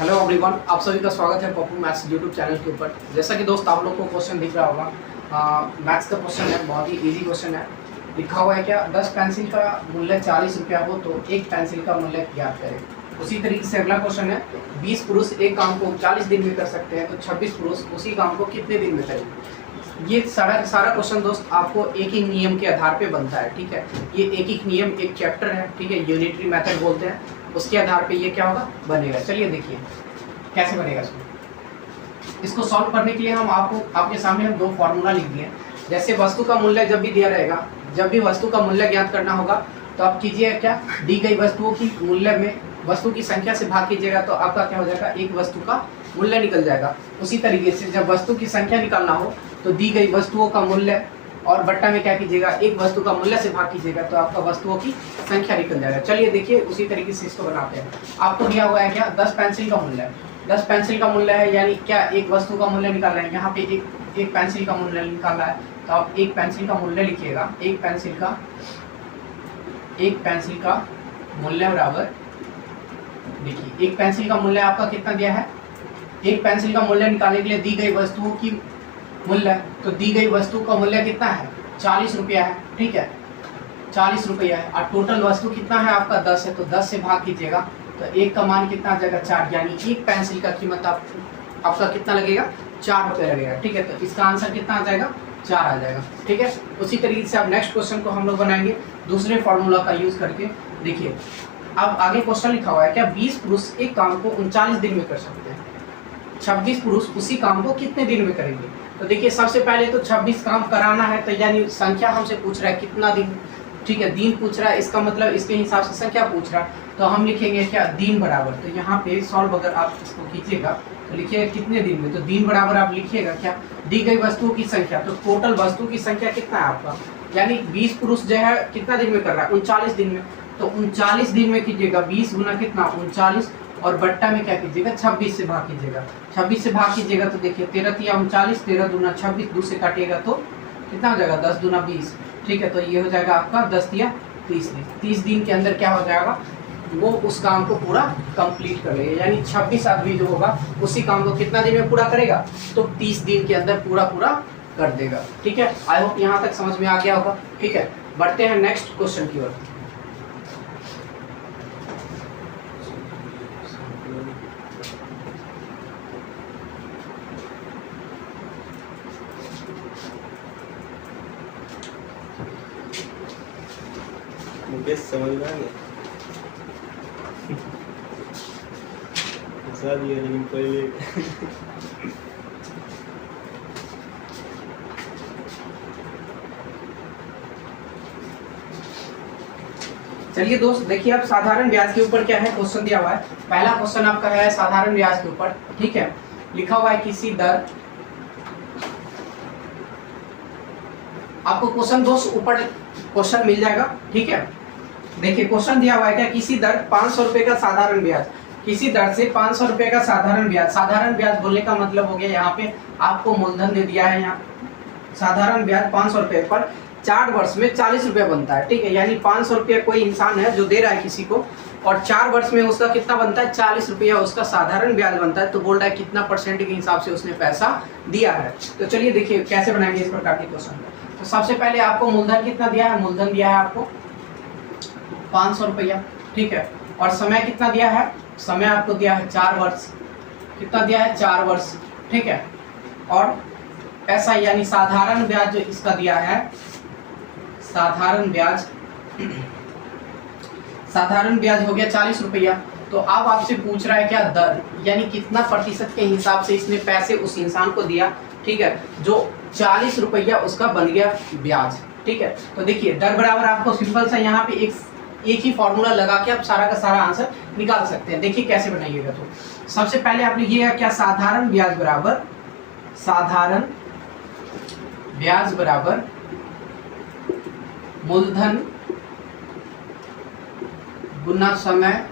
Hello everyone, आप सभी का स्वागत है पप्पू मैथ्स यूट्यूब चैनल के ऊपर। जैसा कि दोस्त आप लोग को क्वेश्चन दिख रहा होगा, मैथ्स का क्वेश्चन है, बहुत ही इजी क्वेश्चन है। लिखा हुआ है क्या 10 पेंसिल का मूल्य 40 रुपया हो तो एक पेंसिल का मूल्य ज्ञात करें। उसी तरीके से अगला क्वेश्चन है, 20 पुरुष एक काम को 40 दिन में कर सकते हैं तो 26 पुरुष उसी काम को कितने दिन में करेंगे। ये सारा क्वेश्चन दोस्त आपको एक ही नियम के आधार पे बनता है, ठीक है। ये एक नियम, एक चैप्टर है, ठीक है, यूनिटरी मेथड बोलते हैं। उसके आधार पे ये क्या होगा, बनेगा। चलिए देखिए कैसे बनेगा इसको सॉल्व करने के लिए हम आपके सामने हम दो फार्मूला लिख दिए। जैसे वस्तु का मूल्य जब भी दिया रहेगा, जब भी वस्तु का मूल्य ज्ञात करना होगा तो आप कीजिए क्या, दी गई वस्तुओं की मूल्य में वस्तु की संख्या से भाग कीजिएगा तो आपका क्या हो जाएगा, एक वस्तु का मूल्य निकल जाएगा। उसी तरीके से जब वस्तु की संख्या निकालना हो तो दी गई वस्तुओं का मूल्य और बट्टा में क्या कीजिएगा, एक वस्तु का मूल्य से भाग कीजिएगा तो आपका वस्तुओं की संख्या निकल जाएगा। चलिए देखिए उसी तरीके से इसको बनाते हैं। आपको दिया हुआ है क्या, 10 पेंसिल का मूल्य, 10 पेंसिल का मूल्य है, यानी क्या एक वस्तु का मूल्य निकाल रहे हैं। यहाँ पे एक पेंसिल का मूल्य निकालना है तो आप एक पेंसिल का मूल्य लिखिएगा। एक पेंसिल का मूल्य बराबर, देखिए एक पेंसिल का मूल्य आपका कितना दिया है। एक पेंसिल का मूल्य निकालने के लिए दी गई वस्तुओं की मूल्य, तो दी गई वस्तु का मूल्य कितना है, 40 रुपया है, ठीक है, 40 रुपया है। और टोटल वस्तु कितना है आपका, 10 है, तो 10 से भाग कीजिएगा तो एक का मान कितना आ जाएगा, 4, यानी एक पेंसिल का कीमत आपका कितना लगेगा, 4 रुपये लगेगा, ठीक है। तो इसका आंसर कितना आ जाएगा, 4 आ जाएगा, ठीक है। उसी तरीके से अब नेक्स्ट क्वेश्चन को हम लोग बनाएंगे दूसरे फॉर्मूला का यूज करके। देखिए अब आगे क्वेश्चन लिखा हुआ है क्या, 20 पुरुष एक काम को 39 दिन में कर सकते हैं, 26 पुरुष उसी काम को कितने दिन में करेंगे। तो देखिए सबसे पहले तो 26 काम कराना है तो यानी संख्या हमसे पूछ रहा है कितना दिन, ठीक है, दिन पूछ रहा है, इसका मतलब इसके हिसाब से संख्या पूछ रहा है। तो हम लिखेंगे क्या, दिन बराबर, तो यहाँ पे सॉल्व अगर आप इसको कीजिएगा तो लिखिएगा कितने दिन में, तो दिन बराबर आप लिखिएगा क्या, दी गई वस्तुओं की संख्या, तो टोटल वस्तु की संख्या कितना है आपका, यानी 20 पुरुष जो है कितना दिन में कर रहा है, 39 दिन में। तो 39 दिन में कीजिएगा, 20 गुना कितना 39, और बट्टा में क्या कीजिएगा, 26 से भाग कीजिएगा। 26 से भाग कीजिएगा तो देखिए 13 तिया 39, 13 दूना 26, 2 से काटिएगा तो कितना हो जाएगा, 10 दूना 20, ठीक है। तो ये हो जाएगा आपका 10 तिया 30 दिन। 30 दिन के अंदर क्या हो जाएगा, वो उस काम को पूरा कंप्लीट कर लेगा, यानी 26 आदमी जो होगा उसी काम को कितना दिन में पूरा करेगा, तो 30 दिन के अंदर पूरा कर देगा, ठीक है। आई होप यहाँ तक समझ में आ गया होगा, ठीक है। बढ़ते हैं नेक्स्ट क्वेश्चन की ओर। मुझे समझ में आ गया, लेकिन पहले चलिए दोस्त देखिए अब साधारण ब्याज के ऊपर क्या है, क्वेश्चन दिया हुआ है। पहला क्वेश्चन आपका है साधारण ब्याज के ऊपर, ठीक है। लिखा हुआ है किसी दर, आपको क्वेश्चन दोस्त ऊपर क्वेश्चन मिल जाएगा, ठीक है। देखिए क्वेश्चन दिया हुआ है क्या, किसी दर 500 रुपए का साधारण ब्याज, किसी दर से 500 रुपए का साधारण ब्याज। साधारण ब्याज बोलने का मतलब हो गया, यहाँ पे आपको मूलधन दे दिया है, यहाँ साधारण ब्याज 500 रुपए पर 4 वर्ष में 40 रुपया बनता है, ठीक है। यानी 500 रुपया कोई इंसान है जो दे रहा है किसी को, और 4 वर्ष में उसका कितना बनता है, 40 रुपया उसका साधारण ब्याज बनता है। तो बोल रहा है कितना परसेंट के हिसाब से उसने पैसा दिया है। तो चलिए देखिए कैसे बनाएंगे इस प्रकार के क्वेश्चन। तो सबसे पहले आपको मूलधन कितना दिया है, मूलधन दिया है आपको 500 रुपया, ठीक है। और समय कितना दिया है, समय आपको दिया है 4 वर्ष, कितना दिया है, 4 वर्ष, ठीक है। और पैसा यानी साधारण ब्याज जो इसका दिया है, साधारण ब्याज हो गया 40 रुपया। तो अब आपसे पूछ रहा है क्या, दर, यानी कितना प्रतिशत के हिसाब से इसने पैसे उस इंसान को दिया, ठीक है, जो 40 रुपया उसका बन गया ब्याज, ठीक है। तो देखिए दर बराबर आपको सिंपल सा यहाँ पे एक ही फॉर्मूला लगा के आप सारा का सारा आंसर निकाल सकते हैं। देखिए कैसे बनाइएगा। तो सबसे पहले आप लिखिएगा क्या, साधारण ब्याज बराबर मूलधन गुना समय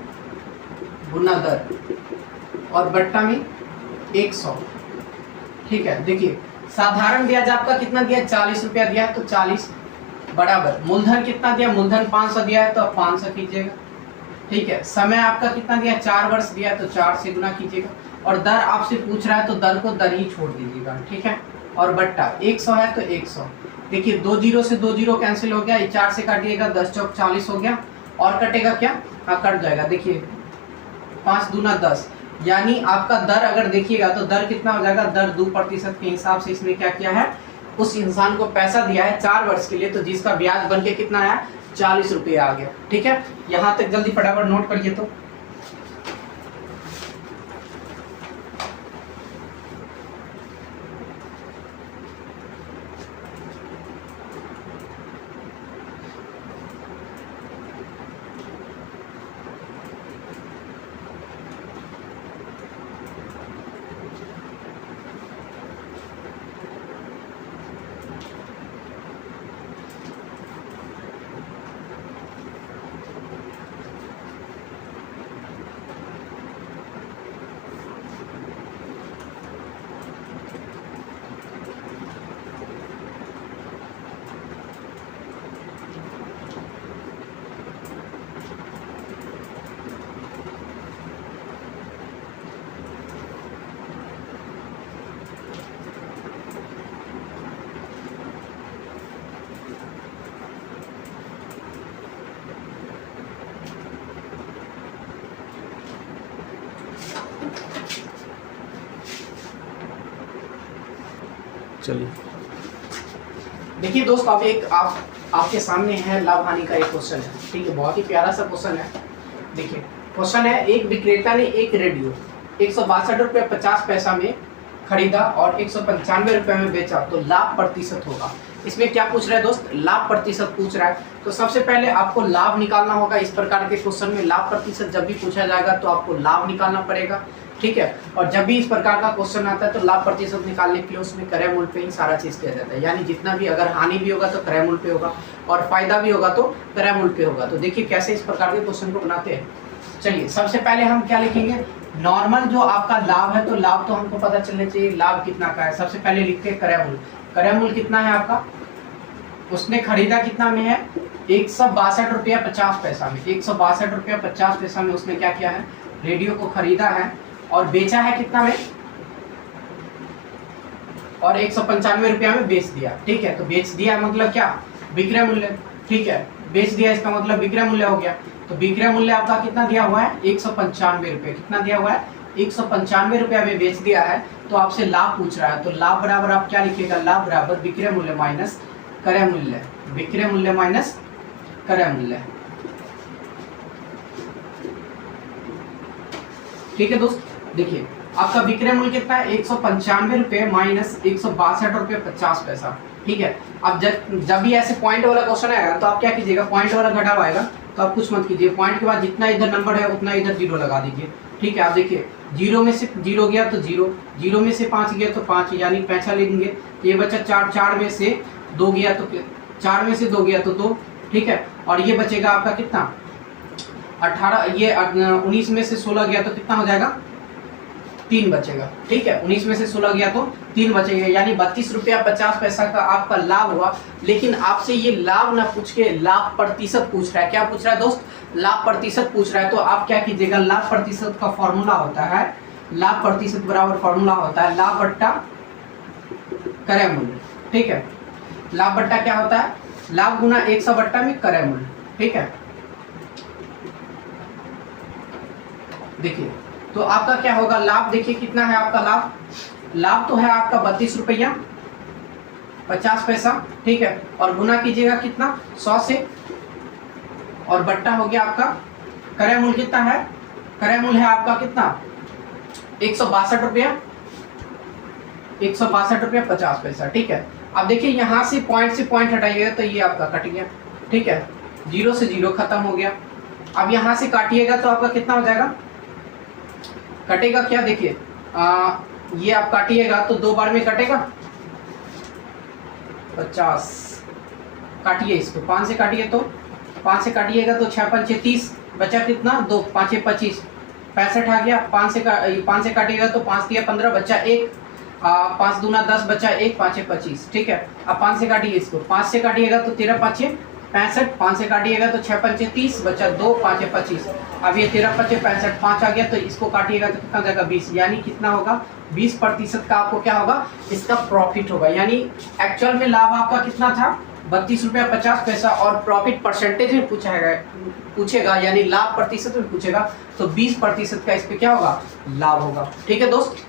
गुना दर, और बट्टा में 100, ठीक है। देखिए साधारण ब्याज आपका कितना दिया, 40 रुपया दिया है, तो 40 बराबर मूलधन कितना दिया, मूलधन 500 दिया है तो आप 500 कीजिएगा, ठीक है। समय आपका कितना दिया, 4 वर्ष दिया, तो 4 से गुना कीजिएगा। और दर आपसे पूछ रहा है तो दर को दर ही छोड़ दीजिएगा, ठीक है। और बट्टा 100 है तो 100। देखिए 2 जीरो से 2 जीरो कैंसिल हो गया, ये 4 से काटिएगा, 10 चौक 40 हो गया। और कटेगा क्या, हाँ कट जाएगा। देखिए 5 दूना 10, यानी आपका दर अगर देखिएगा तो दर कितना हो जाएगा, दर 2% के हिसाब से इसने क्या किया है, उस इंसान को पैसा दिया है 4 वर्ष के लिए, तो जिसका ब्याज बन के कितना आया, 40 रुपये आ गया, ठीक है। यहाँ तक जल्दी फटाफट नोट करिए। तो चलिए देखिए दोस्त, अब एक आपके सामने है लाभ हानि का एक क्वेश्चन है, ठीक है। बहुत ही प्यारा सा क्वेश्चन है। देखिए क्वेश्चन है, एक विक्रेता ने एक रेडियो 162 रुपये 50 पैसा में खरीदा और 195 रुपये में बेचा, तो लाभ प्रतिशत होगा। इसमें क्या पूछ रहा है दोस्त, लाभ प्रतिशत पूछ रहा है। तो सबसे पहले आपको लाभ निकालना होगा। इस प्रकार के क्वेश्चन में लाभ प्रतिशत जब भी पूछा जाएगा तो आपको लाभ निकालना पड़ेगा, ठीक है। और जब भी इस प्रकार का क्वेश्चन आता है तो लाभ प्रतिशत निकालने के लिए उसमें क्रय मूल्य पे ही सारा चीज किया जाता है, यानी जितना भी अगर हानि भी होगा तो क्रय मूल्य पे होगा और फायदा भी होगा तो क्रय मूल्य पे होगा। तो देखिए कैसे इस प्रकार के क्वेश्चन को बनाते हैं। चलिए सबसे पहले हम क्या लिखेंगे, नॉर्मल जो आपका लाभ है, तो लाभ तो हमको पता चलना चाहिए लाभ कितना का है। सबसे पहले लिखते हैं क्रय मूल्य। क्रय मूल्य कितना है आपका, उसने खरीदा कितना में है, 162 रुपया 50 पैसा में। 162 रुपया 50 पैसा में उसने क्या किया है, रेडियो को खरीदा है और बेचा है कितना में, और 195 रुपया में बेच दिया, ठीक है। तो बेच दिया मतलब क्या, विक्रय मूल्य, ठीक है। बेच दिया इसका मतलब विक्रय मूल्य हो गया। तो विक्रय मूल्य आपका कितना दिया हुआ है, 195 रुपये। कितना दिया हुआ है, 195 रुपया में बेच दिया है। तो आपसे लाभ पूछ रहा है, तो लाभ बराबर आप क्या लिखिएगा, लाभ बराबर विक्रय मूल्य माइनस क्रय मूल्य, विक्रय मूल्य माइनस क्रय मूल्य, ठीक है दोस्त। देखिए आपका विक्रय मूल्य कितना है, 195 रुपये माइनस 162 रुपये 50 पैसा, ठीक है। अब जब भी ऐसे पॉइंट वाला क्वेश्चन आएगा तो आप क्या कीजिएगा, पॉइंट वाला घटाव आएगा तो आप कुछ मत कीजिए, पॉइंट के बाद जितना इधर नंबर है उतना इधर जीरो लगा दीजिए, ठीक है। आप देखिए जीरो में से जीरो गया तो जीरो, जीरो में से 5 गया तो 5, यानी पैसा लेंगे। ये बचा 4, 4 में से 2 गया तो 4 में से 2 गया तो 2, ठीक है। और ये बचेगा आपका कितना 18, ये 19 में से 16 गया तो कितना हो जाएगा, 3 बचेगा, ठीक है। 19 में से 16 गया तो 3 बचेगा, यानी 32 रुपया 50 पैसा का आपका लाभ हुआ। लेकिन आपसे ये लाभ ना पूछ के लाभ प्रतिशत पूछ रहा है। क्या पूछ रहा है दोस्त, लाभ प्रतिशत पूछ रहा है। तो आप क्या कीजिएगा, लाभ प्रतिशत का फॉर्मूला होता है, लाभ प्रतिशत बराबर फॉर्मूला होता है लाभ बट्टा क्रय मूल्य, ठीक है। लाभ बट्टा क्या होता है, लाभ गुना 100 बट्टा में क्रय मूल्य, ठीक है। देखिए तो आपका क्या होगा, लाभ देखिए कितना है आपका लाभ, लाभ तो है आपका 32 रुपया 50 पैसा, ठीक है। और गुना कीजिएगा कितना 100 से, और बट्टा हो गया आपका क्रय मूल्य कितना है, क्रय मूल्य है आपका कितना 162 रुपया 162 रुपया 50 पैसा, ठीक है। अब देखिए यहाँ से पॉइंट हटाइएगा तो ये आपका कट गया, ठीक है। जीरो से जीरो खत्म हो गया। अब यहाँ से काटिएगा तो आपका कितना हो जाएगा, कटेगा क्या, देखिए ये आप काटिएगा तो 2 बार में कटेगा 50, काटिए इसको 5 से काटिए तो 5 से काटिएगा तो 6 5 30, बचा कितना 2, 5 25, 65 आ गया। 5 से काटिएगा तो 5 दिया 15, बचा 1, 5 दूना 10, बचा 1, 5 25, ठीक है। अब 5 से काटिए इसको, 5 से काटिएगा तो 13 5 65, 5 से काटिएगा तो 6 पंचे 30, बचा 2, 5 है 25। अब ये 13 पंचे 65, 5 आ गया तो इसको काटिएगा तो कितना जाएगा 20, यानी कितना होगा 20% का आपको क्या होगा इसका प्रॉफिट होगा। यानी एक्चुअल में लाभ आपका कितना था 32 रुपया 50 पैसा, और प्रॉफिट परसेंटेज में पूछेगा यानी लाभ प्रतिशत में पूछेगा तो 20% का इस पे क्या होगा लाभ होगा। ठीक है दोस्त।